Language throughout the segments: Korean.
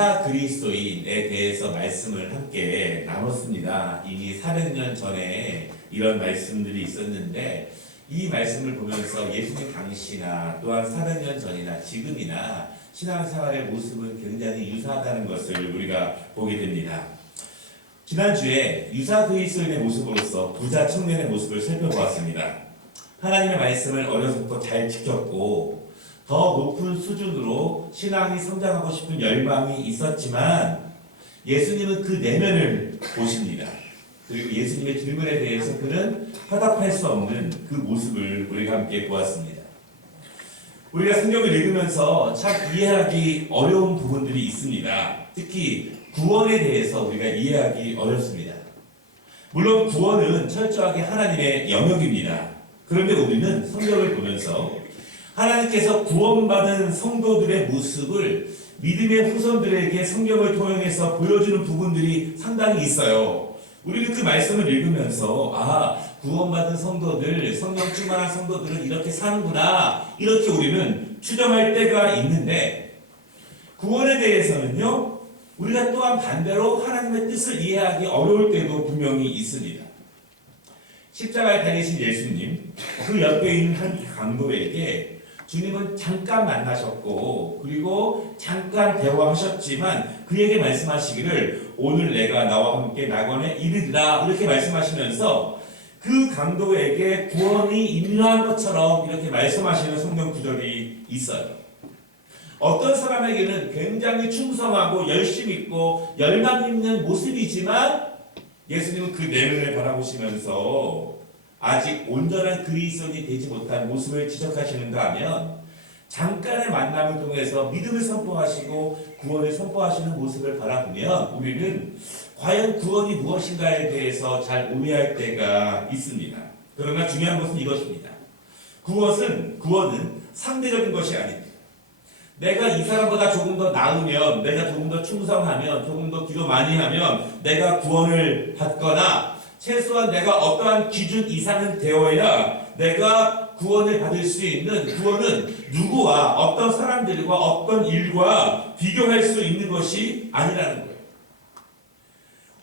유사 그리스도인에 대해서 말씀을 함께 나눴습니다. 이미 400년 전에 이런 말씀들이 있었는데 이 말씀을 보면서 예수님 당시나 또한 400년 전이나 지금이나 신앙생활의 모습은 굉장히 유사하다는 것을 우리가 보게 됩니다. 지난주에 유사 그리스도인의 모습으로서 부자 청년의 모습을 살펴보았습니다. 하나님의 말씀을 어려서부터 잘 지켰고 더 높은 수준으로 신앙이 성장하고 싶은 열망이 있었지만 예수님은 그 내면을 보십니다. 그리고 예수님의 질문에 대해서 그는 화답할 수 없는 그 모습을 우리가 함께 보았습니다. 우리가 성경을 읽으면서 참 이해하기 어려운 부분들이 있습니다. 특히 구원에 대해서 우리가 이해하기 어렵습니다. 물론 구원은 철저하게 하나님의 영역입니다. 그런데 우리는 성경을 보면서 하나님께서 구원받은 성도들의 모습을 믿음의 후손들에게 성경을 통해서 보여주는 부분들이 상당히 있어요. 우리는 그 말씀을 읽으면서 구원받은 성도들, 성령 충만한 성도들은 이렇게 사는구나, 이렇게 우리는 추정할 때가 있는데 구원에 대해서는요, 우리가 또한 반대로 하나님의 뜻을 이해하기 어려울 때도 분명히 있습니다. 십자가에 달리신 예수님, 그 옆에 있는 한 강도에게 주님은 잠깐 만나셨고 그리고 잠깐 대화하셨지만 그에게 말씀하시기를 오늘 내가 나와 함께 낙원에 이르리라, 이렇게 말씀하시면서 그 강도에게 구원이 임요한 것처럼 이렇게 말씀하시는 성경 구절이 있어요. 어떤 사람에게는 굉장히 충성하고 열심 있고 열망 있는 모습이지만 예수님은 그 내면을 바라보시면서 아직 온전한 그리스도인이 되지 못한 모습을 지적하시는가 하면 잠깐의 만남을 통해서 믿음을 선포하시고 구원을 선포하시는 모습을 바라보면 우리는 과연 구원이 무엇인가에 대해서 잘 오해할 때가 있습니다. 그러나 중요한 것은 이것입니다. 구원은 상대적인 것이 아닙니다. 내가 이 사람보다 조금 더 나으면, 내가 조금 더 충성하면, 조금 더 기도 많이 하면 내가 구원을 받거나 최소한 내가 어떠한 기준 이상은 되어야 내가 구원을 받을 수 있는, 구원은 누구와 어떤 사람들과 어떤 일과 비교할 수 있는 것이 아니라는 거예요.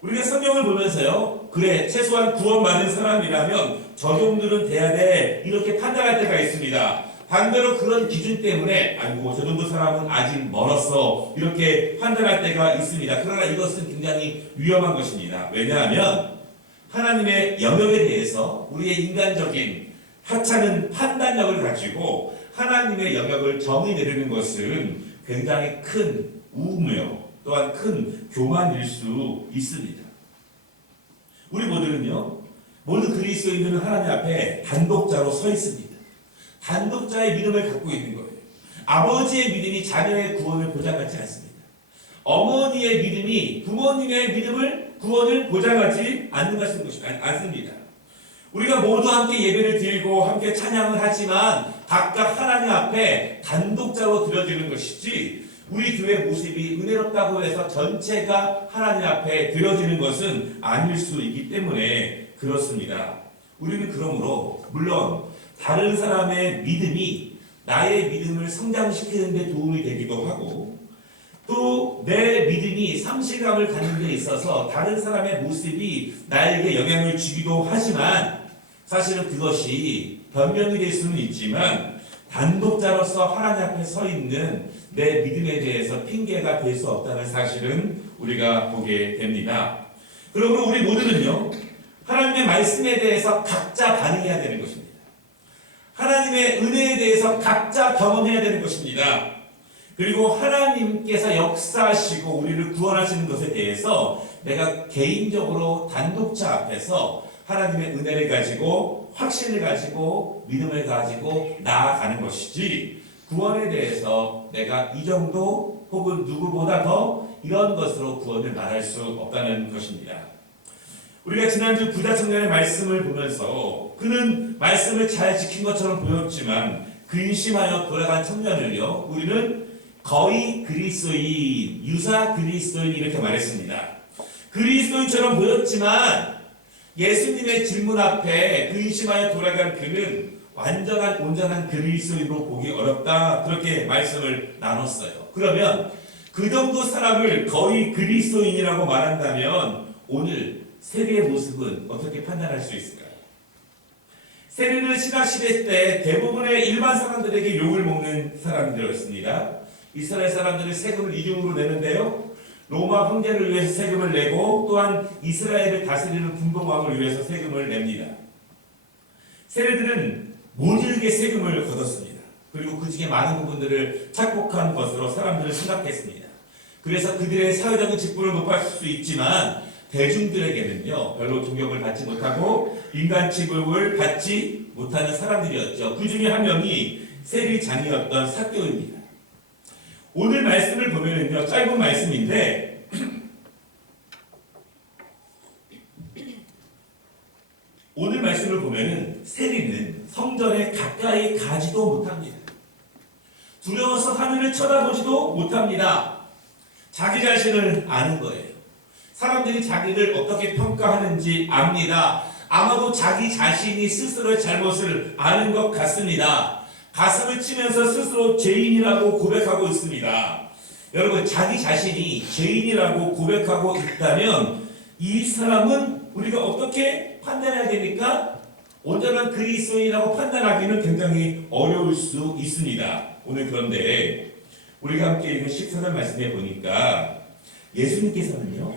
우리가 성경을 보면서요, 그래 최소한 구원받은 사람이라면 저 정도는 돼야 돼, 이렇게 판단할 때가 있습니다. 반대로 그런 기준 때문에 아이고 저 정도 사람은 아직 멀었어, 이렇게 판단할 때가 있습니다. 그러나 이것은 굉장히 위험한 것입니다. 왜냐하면 하나님의 영역에 대해서 우리의 인간적인 하찮은 판단력을 가지고 하나님의 영역을 정의 내리는 것은 굉장히 큰 우매요, 또한 큰 교만일 수 있습니다. 우리 모두는요, 모든 그리스도인들은 하나님 앞에 단독자로 서 있습니다. 단독자의 믿음을 갖고 있는 거예요. 아버지의 믿음이 자녀의 구원을 보장하지 않습니다. 어머니의 믿음이 부모님의 구원을 보장하지 않습니다. 우리가 모두 함께 예배를 드리고 함께 찬양을 하지만 각각 하나님 앞에 단독자로 드려지는 것이지 우리 교회 모습이 은혜롭다고 해서 전체가 하나님 앞에 드려지는 것은 아닐 수 있기 때문에 그렇습니다. 우리는 그러므로 물론 다른 사람의 믿음이 나의 믿음을 성장시키는 데 도움이 되기도 하고 또 내 믿음이 상실감을 갖는 데 있어서 다른 사람의 모습이 나에게 영향을 주기도 하지만 사실은 그것이 변명이 될 수는 있지만 단독자로서 하나님 앞에 서 있는 내 믿음에 대해서 핑계가 될 수 없다는 사실은 우리가 보게 됩니다. 그러므로 우리 모두는요, 하나님의 말씀에 대해서 각자 반응해야 되는 것입니다. 하나님의 은혜에 대해서 각자 경험해야 되는 것입니다. 그리고 하나님께서 역사하시고 우리를 구원하시는 것에 대해서 내가 개인적으로 단독자 앞에서 하나님의 은혜를 가지고 확신을 가지고 믿음을 가지고 나아가는 것이지 구원에 대해서 내가 이 정도 혹은 누구보다 더 이런 것으로 구원을 말할 수 없다는 것입니다. 우리가 지난주 부자 청년의 말씀을 보면서 그는 말씀을 잘 지킨 것처럼 보였지만 근심하여 돌아간 청년을요, 우리는 거의 그리스도인, 유사 그리스도인 이렇게 말했습니다. 그리스도인처럼 보였지만 예수님의 질문 앞에 근심하여 돌아간 그는 온전한 그리스도인으로 보기 어렵다, 그렇게 말씀을 나눴어요. 그러면 그 정도 사람을 거의 그리스도인이라고 말한다면 오늘 세리의 모습은 어떻게 판단할 수 있을까요? 세리는 신학시대 때 대부분의 일반 사람들에게 욕을 먹는 사람들이었습니다. 이스라엘 사람들은 세금을 이중으로 내는데요. 로마 황제를 위해서 세금을 내고 또한 이스라엘을 다스리는 군동왕을 위해서 세금을 냅니다. 세리들은 모질게 세금을 걷었습니다. 그리고 그 중에 많은 부분들을 착복한 것으로 사람들을 생각했습니다. 그래서 그들의 사회적인 직분을 높았을 수 있지만 대중들에게는요 별로 존경을 받지 못하고 인간 취급을 받지 못하는 사람들이었죠. 그 중에 한 명이 세리장이었던 삭개오입니다. 오늘 말씀을 보면은요 짧은 말씀인데 오늘 말씀을 보면은 세리는 성전에 가까이 가지도 못합니다. 두려워서 하늘을 쳐다보지도 못합니다. 자기 자신을 아는 거예요. 사람들이 자기를 어떻게 평가하는지 압니다. 아마도 자기 자신이 스스로의 잘못을 아는 것 같습니다. 가슴을 치면서 스스로 죄인이라고 고백하고 있습니다. 여러분, 자기 자신이 죄인이라고 고백하고 있다면 이 사람은 우리가 어떻게 판단해야 됩니까? 온전한 그리스도인이라고 판단하기는 굉장히 어려울 수 있습니다. 오늘 그런데 우리가 함께 읽은 14절 말씀에 보니까 예수님께서는요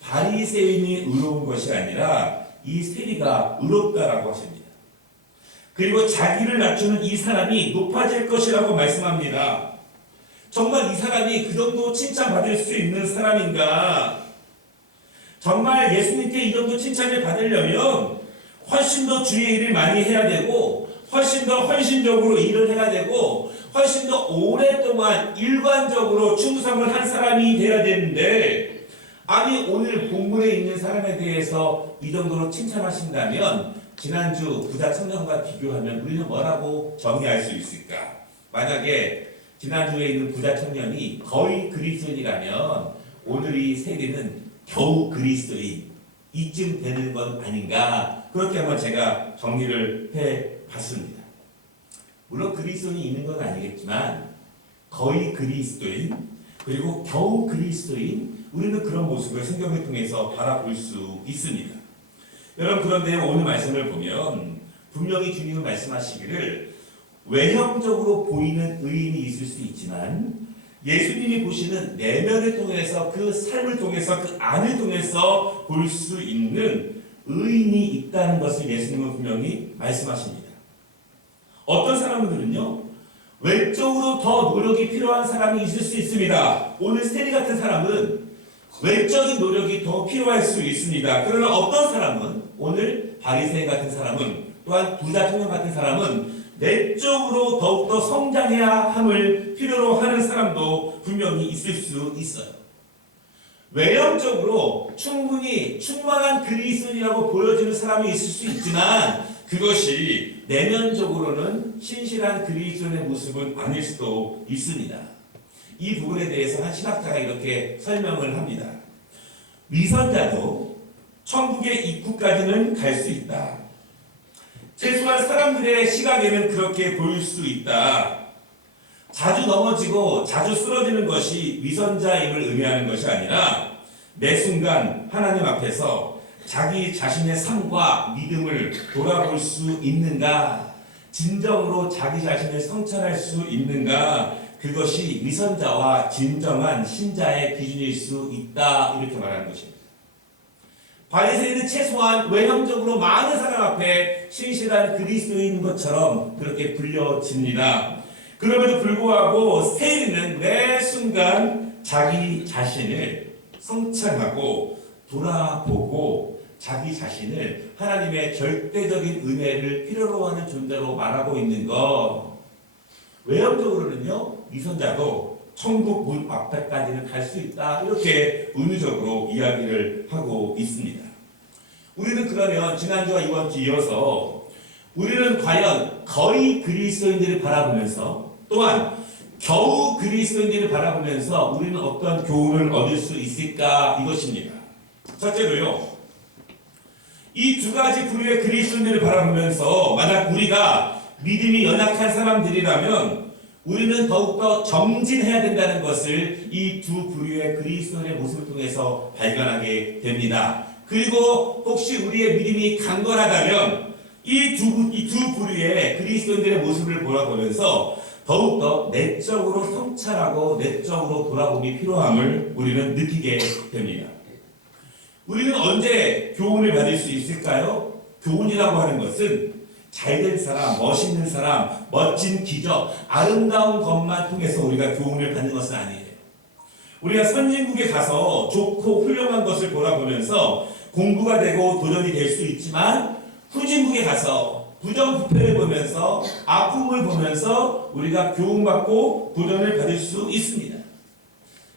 바리새인이 의로운 것이 아니라 이 세리가 의롭다라고 하십니다. 그리고 자기를 낮추는 이 사람이 높아질 것이라고 말씀합니다. 정말 이 사람이 그 정도 칭찬받을 수 있는 사람인가? 정말 예수님께 이 정도 칭찬을 받으려면 훨씬 더 주의 일을 많이 해야 되고 훨씬 더 헌신적으로 일을 해야 되고 훨씬 더 오랫동안 일관적으로 충성을 한 사람이 돼야 되는데 아니 오늘 본문에 있는 사람에 대해서 이 정도로 칭찬하신다면 지난주 부자 청년과 비교하면 우리는 뭐라고 정의할 수 있을까? 만약에 지난주에 있는 부자 청년이 거의 그리스도인이라면 오늘 이 세리는 겨우 그리스도인 이쯤 되는 건 아닌가? 그렇게 한번 제가 정리를 해봤습니다. 물론 그리스도인이 있는 건 아니겠지만 거의 그리스도인 그리고 겨우 그리스도인 우리는 그런 모습을 성경을 통해서 바라볼 수 있습니다. 여러분 그런데 오늘 말씀을 보면 분명히 주님은 말씀하시기를 외형적으로 보이는 의인이 있을 수 있지만 예수님이 보시는 내면을 통해서 그 삶을 통해서 그 안을 통해서 볼 수 있는 의인이 있다는 것을 예수님은 분명히 말씀하십니다. 어떤 사람들은요 외적으로 더 노력이 필요한 사람이 있을 수 있습니다. 오늘 세리 같은 사람은 외적인 노력이 더 필요할 수 있습니다. 그러나 어떤 사람은 오늘 바리새인 같은 사람은 또한 부자 청년 같은 사람은 내적으로 더욱더 성장해야 함을 필요로 하는 사람도 분명히 있을 수 있어요. 외형적으로 충분히 충만한 그리스도인이라고 보여지는 사람이 있을 수 있지만 그것이 내면적으로는 신실한 그리스도인의 모습은 아닐 수도 있습니다. 이 부분에 대해서 한 신학자가 이렇게 설명을 합니다. 위선자도 천국의 입구까지는 갈 수 있다. 최소한 사람들의 시각에는 그렇게 보일 수 있다. 자주 넘어지고 자주 쓰러지는 것이 위선자임을 의미하는 것이 아니라 매 순간 하나님 앞에서 자기 자신의 삶과 믿음을 돌아볼 수 있는가? 진정으로 자기 자신을 성찰할 수 있는가? 그것이 위선자와 진정한 신자의 기준일 수 있다. 이렇게 말하는 것입니다. 바리새인은 최소한 외형적으로 많은 사람 앞에 신실한 그리스도인 것처럼 그렇게 불려집니다. 그럼에도 불구하고 세리는 매 순간 자기 자신을 성찰하고 돌아보고 자기 자신을 하나님의 절대적인 은혜를 필요로 하는 존재로 말하고 있는 것. 외형적으로는요 위선자도 천국 문 앞에까지는 갈 수 있다 이렇게 은유적으로 이야기를 하고 있습니다. 우리는 그러면 지난주와 이번 주 이어서 우리는 과연 거의 그리스도인들을 바라보면서 또한 겨우 그리스도인들을 바라보면서 우리는 어떤 교훈을 얻을 수 있을까 이것입니다. 첫째로요 이 두 가지 부류의 그리스도인들을 바라보면서 만약 우리가 믿음이 연약한 사람들이라면 우리는 더욱더 정진해야 된다는 것을 이 두 부류의 그리스도인의 모습을 통해서 발견하게 됩니다. 그리고 혹시 우리의 믿음이 강건하다면 이 두 부류의 그리스도인들의 모습을 보라보면서 더욱더 내적으로 성찰하고 내적으로 돌아봄이 필요함을 우리는 느끼게 됩니다. 우리는 언제 교훈을 받을 수 있을까요? 교훈이라고 하는 것은 잘된 사람, 멋있는 사람, 멋진 기적, 아름다운 것만 통해서 우리가 교훈을 받는 것은 아니에요. 우리가 선진국에 가서 좋고 훌륭한 것을 보라보면서 공부가 되고 도전이 될 수 있지만 후진국에 가서 부정부패를 보면서 아픔을 보면서 우리가 교훈받고 도전을 받을 수 있습니다.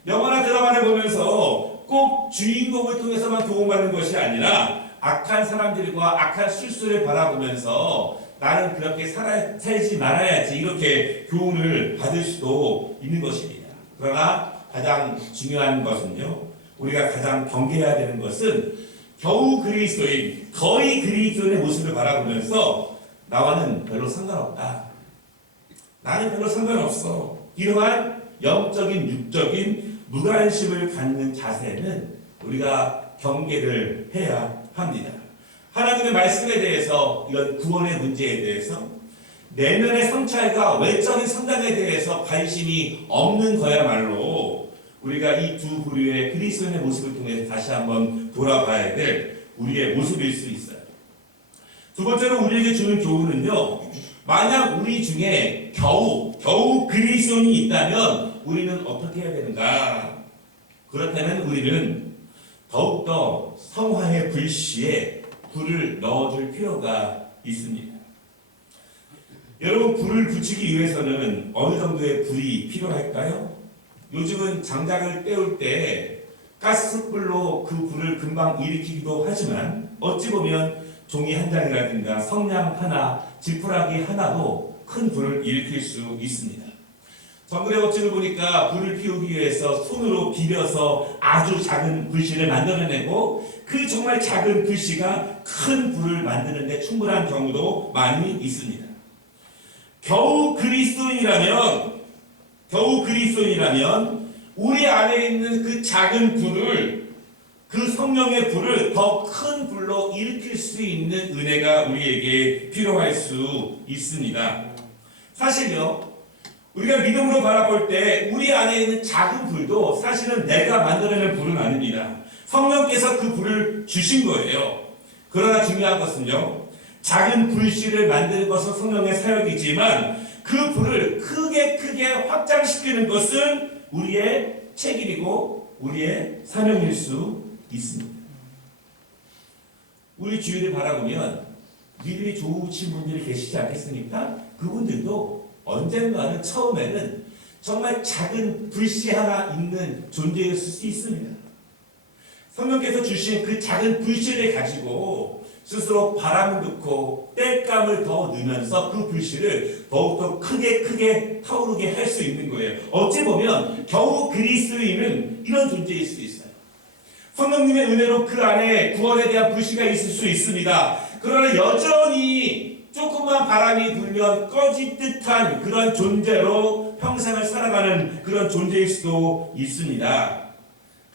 영화나 드라마를 보면서 꼭 주인공을 통해서만 교훈받는 것이 아니라 악한 사람들과 악한 실수를 바라보면서 나는 그렇게 살지 말아야지 이렇게 교훈을 받을 수도 있는 것입니다. 그러나 가장 중요한 것은요, 우리가 가장 경계해야 되는 것은 겨우 그리스도인, 거의 그리스도인의 모습을 바라보면서 나와는 별로 상관없다. 나는 별로 상관없어. 이러한 영적인, 육적인 무관심을 갖는 자세는 우리가 경계를 해야 합니다. 하나님의 말씀에 대해서, 이런 구원의 문제에 대해서, 내면의 성찰과 외적인 성장에 대해서 관심이 없는 거야말로 우리가 이 두 부류의 그리스도인의 모습을 통해서 다시 한번 돌아봐야 될 우리의 모습일 수 있어요. 두 번째로 우리에게 주는 교훈은요, 만약 우리 중에 겨우 그리스도인이 있다면 우리는 어떻게 해야 되는가? 그렇다면 우리는 더욱더 성화의 불씨에 불을 넣어줄 필요가 있습니다. 여러분, 불을 붙이기 위해서는 어느 정도의 불이 필요할까요? 요즘은 장작을 때울 때 가스불로 그 불을 금방 일으키기도 하지만 어찌 보면 종이 한 장이라든가 성냥 하나, 지푸라기 하나도 큰 불을 일으킬 수 있습니다. 정글의 법칙을 보니까 불을 피우기 위해서 손으로 비벼서 아주 작은 불씨를 만들어내고 그 정말 작은 불씨가 큰 불을 만드는 데 충분한 경우도 많이 있습니다. 겨우 그리스도인이라면 우리 안에 있는 그 작은 불을, 그 성령의 불을 더 큰 불로 일으킬 수 있는 은혜가 우리에게 필요할 수 있습니다. 사실요, 우리가 믿음으로 바라볼 때 우리 안에 있는 작은 불도 사실은 내가 만들어낸 불은 아닙니다. 성령께서 그 불을 주신 거예요. 그러나 중요한 것은요, 작은 불씨를 만드는 것은 성령의 사역이지만 그 불을 크게 확장시키는 것은 우리의 책임이고 우리의 사명일 수 있습니다. 우리 주위를 바라보면 믿음이 좋으신 분들이 계시지 않겠습니까? 그분들도 언젠가는 처음에는 정말 작은 불씨 하나 있는 존재였을 수 있습니다. 성령께서 주신 그 작은 불씨를 가지고 스스로 바람을 넣고 땔감을 더 넣으면서 그 불씨를 더욱더 크게 타오르게 할 수 있는 거예요. 어찌 보면 겨우 그리스도인은 이런 존재일 수 있어요. 성령님의 은혜로 그 안에 구원에 대한 불씨가 있을 수 있습니다. 그러나 여전히 조금만 바람이 불면 꺼질 듯한 그런 존재로 평생을 살아가는 그런 존재일 수도 있습니다.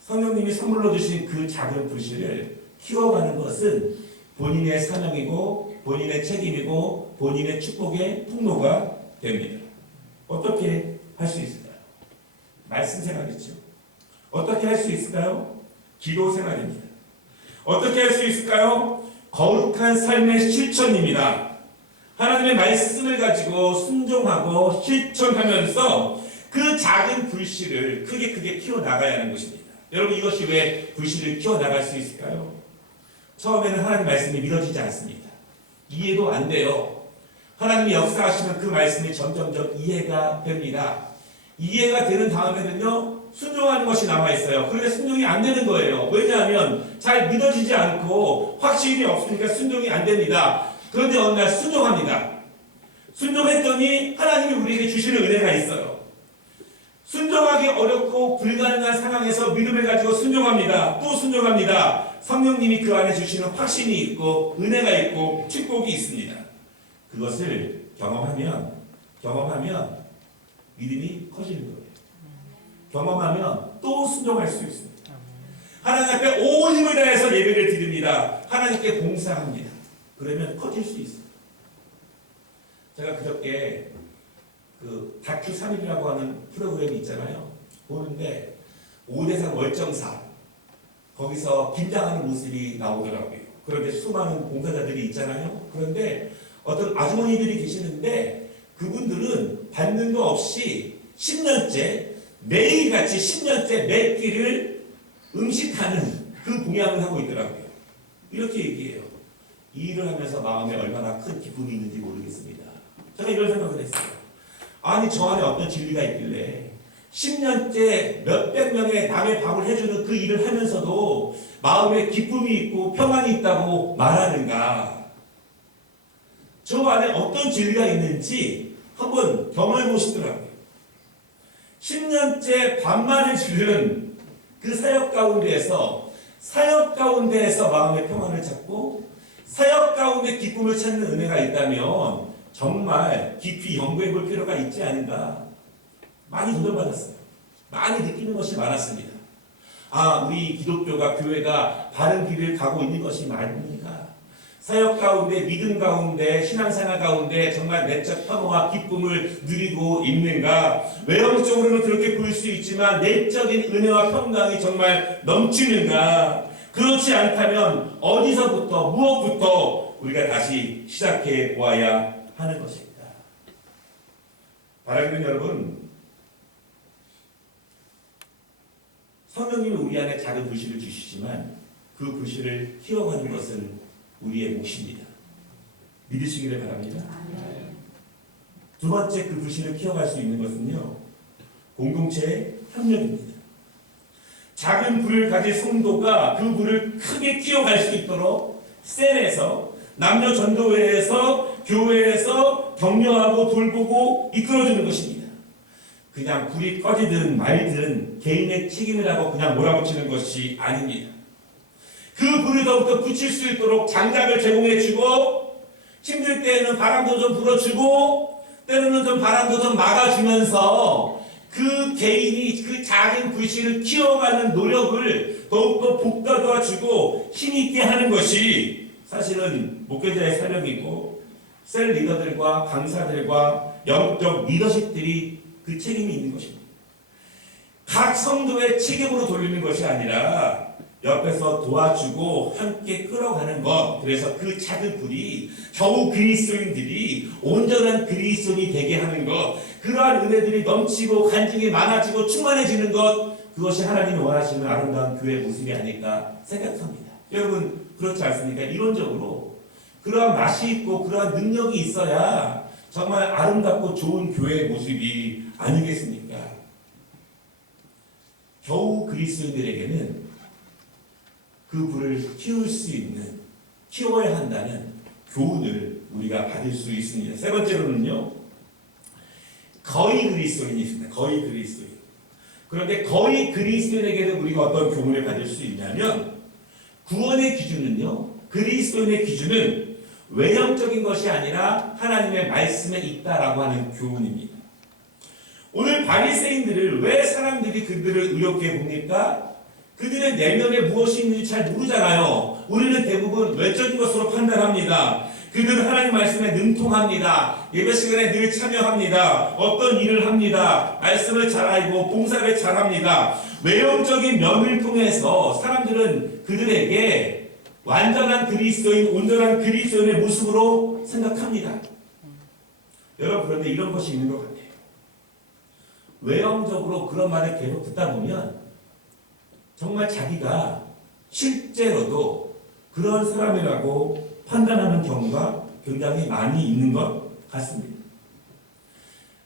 성령님이 선물로 주신 그 작은 불씨를 키워가는 것은 본인의 사명이고 본인의 책임이고 본인의 축복의 통로가 됩니다. 어떻게 할 수 있을까요? 말씀 생활이죠. 어떻게 할 수 있을까요? 기도 생활입니다. 어떻게 할 수 있을까요? 거룩한 삶의 실천입니다. 하나님의 말씀을 가지고 순종하고 실천하면서 그 작은 불씨를 크게 키워나가야 하는 것입니다. 여러분, 이것이 왜 불씨를 키워나갈 수 있을까요? 처음에는 하나님 말씀이 믿어지지 않습니다. 이해도 안 돼요. 하나님이 역사하시면 그 말씀이 점점점 이해가 됩니다. 이해가 되는 다음에는요, 순종하는 것이 남아있어요. 그런데 순종이 안 되는 거예요. 왜냐하면 잘 믿어지지 않고 확신이 없으니까 순종이 안 됩니다. 그런데 어느 날 순종합니다. 순종했더니 하나님이 우리에게 주시는 은혜가 있어요. 순종하기 어렵고 불가능한 상황에서 믿음을 가지고 순종합니다. 또 순종합니다. 성령님이 그 안에 주시는 확신이 있고 은혜가 있고 축복이 있습니다. 그것을 경험하면 믿음이 커지는 거예요. 경험하면 또 순종할 수 있습니다. 하나님 앞에 온 힘을 다해서 예배를 드립니다. 하나님께 봉사합니다. 그러면 커질 수 있어요. 제가 그저께 그 다큐 3일이라고 하는 프로그램이 있잖아요. 보는데 5대산 월정사 거기서 김장하는 모습이 나오더라고요. 그런데 수많은 봉사자들이 있잖아요. 그런데 어떤 아주머니들이 계시는데 그분들은 받는 거 없이 10년째 매일같이 10년째 매 끼를 음식하는 그 공양을 하고 있더라고요. 이렇게 얘기해요. 이 일을 하면서 마음에 얼마나 큰 기쁨이 있는지 모르겠습니다. 제가 이런 생각을 했어요. 아니 저 안에 어떤 진리가 있길래 10년째 몇백 명의 남의 밥을 해주는 그 일을 하면서도 마음에 기쁨이 있고 평안이 있다고 말하는가. 저 안에 어떤 진리가 있는지 한번 경험해 보시더라고요. 10년째 밥만 해주는 그 사역 가운데에서 마음의 평안을 찾고 사역 가운데 기쁨을 찾는 은혜가 있다면 정말 깊이 연구해 볼 필요가 있지 않은가. 많이 도전받았어요. 많이 느끼는 것이 많았습니다. 아, 우리 기독교가 교회가 바른 길을 가고 있는 것이 맞습니까? 사역 가운데 믿음 가운데 신앙생활 가운데 정말 내적 평화와 기쁨을 누리고 있는가? 외형적으로는 그렇게 보일 수 있지만 내적인 은혜와 평강이 정말 넘치는가? 그렇지 않다면 어디서부터 무엇부터 우리가 다시 시작해 보아야 하는 것입니다. 바라기는 여러분, 성령님이 우리 안에 작은 불씨를 주시지만 그 불씨를 키워가는 것은 우리의 몫입니다. 믿으시기를 바랍니다. 두 번째 그 불씨를 키워갈 수 있는 것은요, 공동체의 협력입니다. 작은 불을 가진 성도가 그 불을 크게 키워갈 수 있도록 셀에서 남녀 전도회에서 교회에서 격려하고 돌보고 이끌어주는 것입니다. 그냥 불이 꺼지든 말든 개인의 책임이라고 그냥 몰아붙이는 것이 아닙니다. 그 불을 더욱더 붙일 수 있도록 장작을 제공해주고 힘들 때에는 바람도 좀 불어주고 때로는 좀 바람도 좀 막아주면서 그 개인이 그 작은 불씨를 키워가는 노력을 더욱더 북돋아주고 힘있게 하는 것이 사실은 목회자의 사명이고 셀 리더들과 강사들과 영적 리더십들이 그 책임이 있는 것입니다. 각 성도의 책임으로 돌리는 것이 아니라 옆에서 도와주고 함께 끌어가는 것. 그래서 그 작은 불이 겨우 그리스도인들이 온전한 그리스도인이 되게 하는 것. 그러한 은혜들이 넘치고 간증이 많아지고 충만해지는 것. 그것이 하나님이 원하시는 아름다운 교회의 모습이 아닐까 생각합니다. 여러분 그렇지 않습니까? 이론적으로 그러한 맛이 있고 그러한 능력이 있어야 정말 아름답고 좋은 교회의 모습이 아니겠습니까? 겨우 그리스도인들에게는 그 불을 키울 수 있는, 키워야 한다는 교훈을 우리가 받을 수 있습니다. 세 번째로는요, 거의 그리스도인이 있습니다. 거의 그리스도인. 그런데 거의 그리스도인에게는 우리가 어떤 교훈을 받을 수 있냐면, 구원의 기준은요, 그리스도인의 기준은 외형적인 것이 아니라 하나님의 말씀에 있다라고 하는 교훈입니다. 오늘 바리새인들을 왜 사람들이 그들을 의롭게 봅니까? 그들의 내면에 무엇이 있는지 잘 모르잖아요. 우리는 대부분 외적인 것으로 판단합니다. 그들은 하나님 말씀에 능통합니다. 예배 시간에 늘 참여합니다. 어떤 일을 합니다. 말씀을 잘 알고 봉사를 잘 합니다. 외형적인 면을 통해서 사람들은 그들에게 완전한 그리스도인, 온전한 그리스도인의 모습으로 생각합니다. 여러분 그런데 이런 것이 있는 것 같아요. 외형적으로 그런 말을 계속 듣다 보면 정말 자기가 실제로도 그런 사람이라고 판단하는 경우가 굉장히 많이 있는 것 같습니다.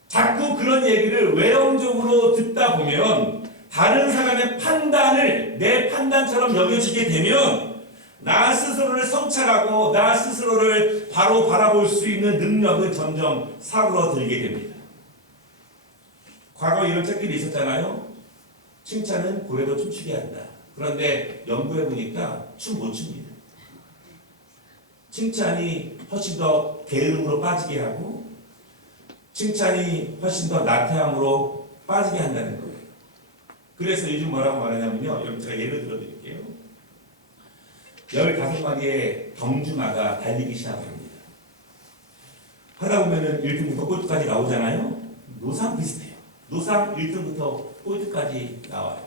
자꾸 그런 얘기를 외형적으로 듣다 보면 다른 사람의 판단을 내 판단처럼 여겨지게 되면 나 스스로를 성찰하고 나 스스로를 바로 바라볼 수 있는 능력은 점점 사그러들게 됩니다. 과거에 이런 책들이 있었잖아요. 칭찬은 고래도 춤추게 한다. 그런데 연구해보니까 춤 못 춥니다. 칭찬이 훨씬 더 게으름으로 빠지게 하고 칭찬이 훨씬 더 나태함으로 빠지게 한다는 거예요. 그래서 요즘 뭐라고 말하냐면요. 여러분 제가 예를 들어 드릴게요. 15마리의 경주마가 달리기 시작합니다. 하다 보면은 1등부터 꼴등까지 나오잖아요. 노상 비슷해요. 노상 1등부터 꼴등까지 나와요.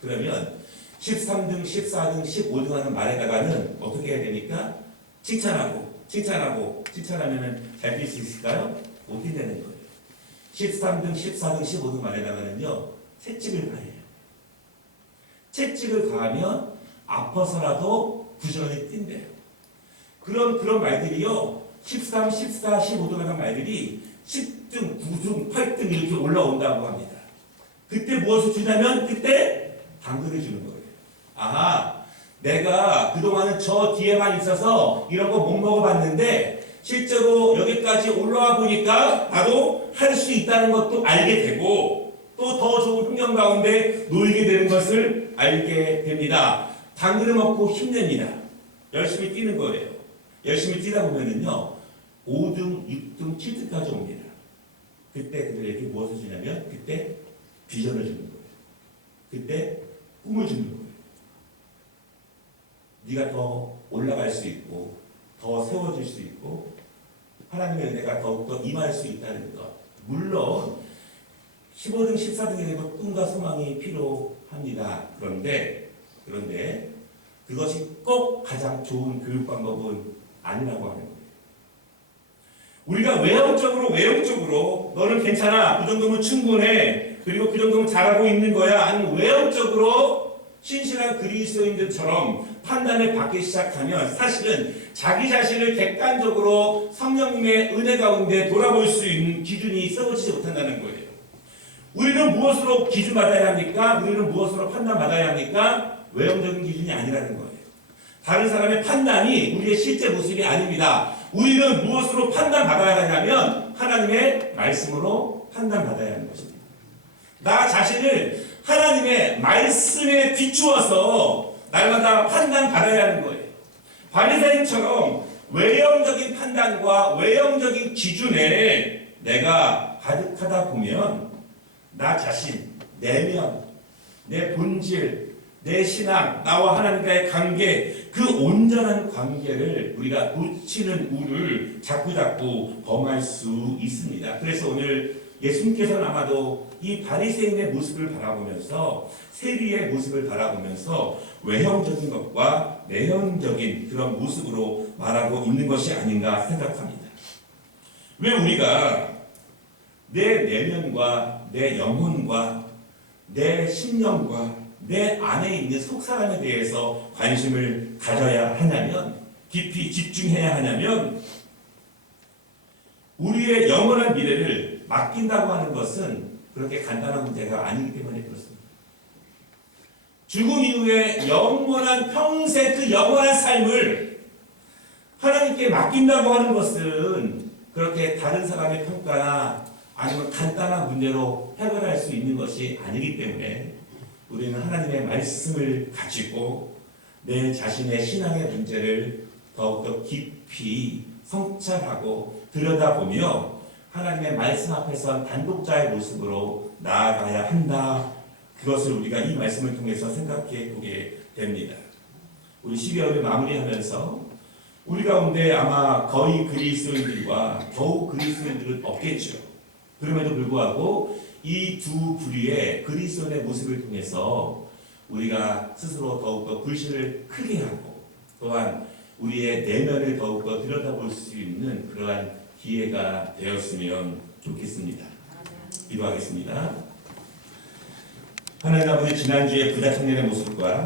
그러면 13등, 14등, 15등 하는 말에다가는 어떻게 해야 되니까? 칭찬하면은 잘 뛸 수 있을까요? 못 뛴다는 거예요. 13등, 14등, 15등 말에다가는요, 채찍을 가해요. 채찍을 가하면 아파서라도 부지런히 뛴대요. 그런 말들이요, 13, 14, 15등 하는 말들이 10등, 9등, 8등 이렇게 올라온다고 합니다. 그때 무엇을 주냐면 그때 당근을 주는 거예요. 아하, 내가 그동안은 저 뒤에만 있어서 이런 거 못 먹어봤는데 실제로 여기까지 올라와 보니까 나도 할 수 있다는 것도 알게 되고 또 더 좋은 환경 가운데 놓이게 되는 것을 알게 됩니다. 당근을 먹고 힘냅니다. 열심히 뛰는 거예요. 열심히 뛰다 보면은요 5등, 6등, 7등까지 옵니다. 그때 그들에게 무엇을 주냐면 그때 비전을 주는 거예요. 그때 꿈을 주는 거예요. 네가 더 올라갈 수 있고 더 세워질 수 있고 하나님의 은혜가 더욱더 임할 수 있다는 것. 물론 15등, 14등에도 꿈과 소망이 필요합니다. 그런데 그것이 꼭 가장 좋은 교육 방법은 아니라고 하는 거예요. 우리가 외형적으로 너는 괜찮아, 그 정도면 충분해, 그리고 그 정도면 잘하고 있는 거야, 아니면 외형적으로 신실한 그리스도인들처럼 판단을 받기 시작하면 사실은 자기 자신을 객관적으로 성령님의 은혜 가운데 돌아볼 수 있는 기준이 세워지지 못한다는 거예요. 우리는 무엇으로 기준받아야 합니까? 우리는 무엇으로 판단받아야 합니까? 외형적인 기준이 아니라는 거예요. 다른 사람의 판단이 우리의 실제 모습이 아닙니다. 우리는 무엇으로 판단받아야 하냐면 하나님의 말씀으로 판단받아야 하는 것입니다. 나 자신을 하나님의 말씀에 비추어서 날마다 판단받아야 하는 거예요. 바리새인처럼 외형적인 판단과 외형적인 기준에 내가 가득하다 보면 나 자신, 내면, 내 본질, 내 신앙, 나와 하나님과의 관계, 그 온전한 관계를 우리가 놓치는 우를 자꾸 범할 수 있습니다. 그래서 오늘 예수님께서는 아마도 이 바리새인의 모습을 바라보면서 세리의 모습을 바라보면서 외형적인 것과 내형적인 그런 모습으로 말하고 있는 것이 아닌가 생각합니다. 왜 우리가 내 내면과 내 영혼과 내 심령과 내 안에 있는 속사람에 대해서 관심을 가져야 하냐면, 깊이 집중해야 하냐면, 우리의 영원한 미래를 맡긴다고 하는 것은 그렇게 간단한 문제가 아니기 때문에 그렇습니다. 죽음 이후에 영원한 평생 그 영원한 삶을 하나님께 맡긴다고 하는 것은 그렇게 다른 사람의 평가나 아니면 간단한 문제로 해결할 수 있는 것이 아니기 때문에 우리는 하나님의 말씀을 가지고 내 자신의 신앙의 문제를 더욱더 깊이 성찰하고 들여다보며 하나님의 말씀 앞에서 단독자의 모습으로 나아가야 한다. 그것을 우리가 이 말씀을 통해서 생각해 보게 됩니다. 우리 12월을 마무리하면서 우리 가운데 아마 거의 그리스도인들과 겨우 그리스도인들은 없겠죠. 그럼에도 불구하고 이 두 부류의 그리스도인의 모습을 통해서 우리가 스스로 더욱더 불신을 크게 하고 또한 우리의 내면을 더욱더 들여다볼 수 있는 그러한 기회가 되었으면 좋겠습니다. 기도하겠습니다. 하나님 아버지, 지난주에 부자 청년의 모습과